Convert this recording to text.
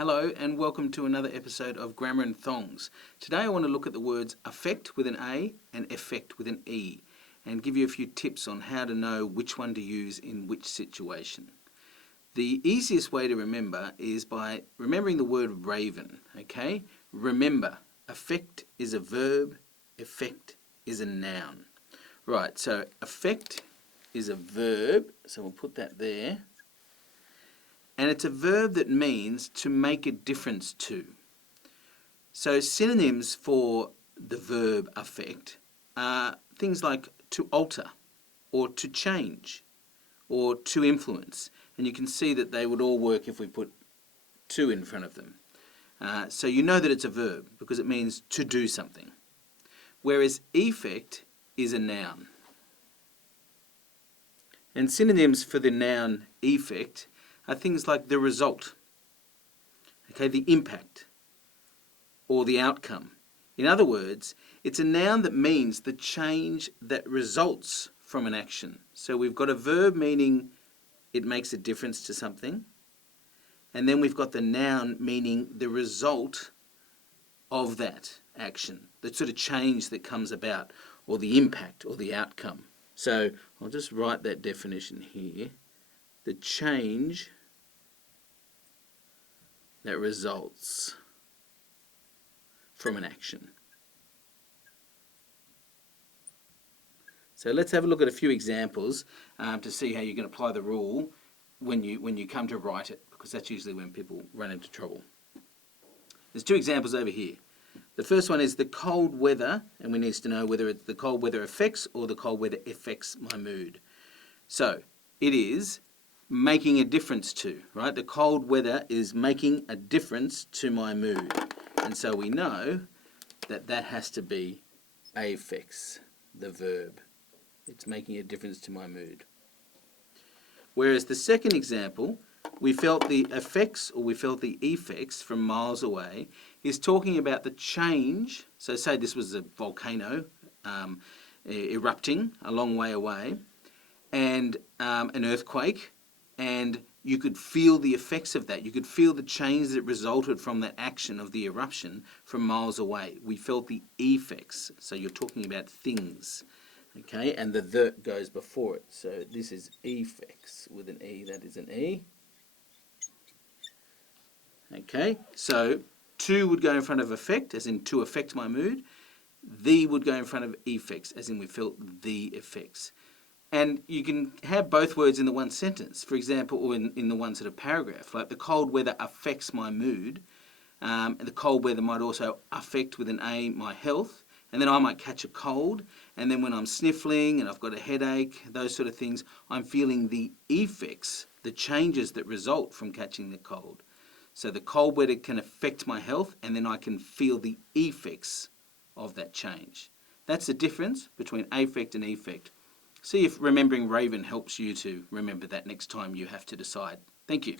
Hello and welcome to another episode of Grammar and Thongs. Today I want to look at the words affect with an A and effect with an E and give you a few tips on how to know which one to use in which situation. The easiest way to remember is by remembering the word raven, okay? Remember, affect is a verb, effect is a noun. Right, so affect is a verb, so we'll put that there. And it's a verb that means to make a difference to. So synonyms for the verb affect are things like to alter, or to change, or to influence. And you can see that they would all work if we put to in front of them. So you know that it's a verb because it means to do something. Whereas effect is a noun. And synonyms for the noun effect are things like the result, okay, the impact, or the outcome. In other words, it's a noun that means the change that results from an action. So we've got a verb meaning it makes a difference to something, and then we've got the noun meaning the result of that action, the sort of change that comes about, or the impact, or the outcome. So I'll just write that definition here. The change that results from an action. So let's have a look at a few examples to see how you can apply the rule when you come to write it, because that's usually when people run into trouble. There's two examples over here. The first one is the cold weather, and we need to know whether it's the cold weather affects or the cold weather affects my mood. So it is making a difference to, right? The cold weather is making a difference to my mood. And so we know that that has to be affects, the verb. It's making a difference to my mood. Whereas the second example, we felt the effects or we felt the effects from miles away, is talking about the change. So say this was a volcano erupting a long way away, and an earthquake, and you could feel the effects of that. You could feel the change that resulted from that action of the eruption from miles away. We felt the effects. So you're talking about things, okay? And the goes before it. So this is effects with an E. That is an E. Okay, so to would go in front of affect, as in to affect my mood. The would go in front of effects, as in we felt the effects. And you can have both words in the one sentence, for example, or in the one sort of paragraph, like the cold weather affects my mood. And the cold weather might also affect, with an A, my health. And then I might catch a cold, and then when I'm sniffling and I've got a headache, those sort of things, I'm feeling the effects, the changes that result from catching the cold. So the cold weather can affect my health, and then I can feel the effects of that change. That's the difference between affect and effect. See if remembering raven helps you to remember that next time you have to decide. Thank you.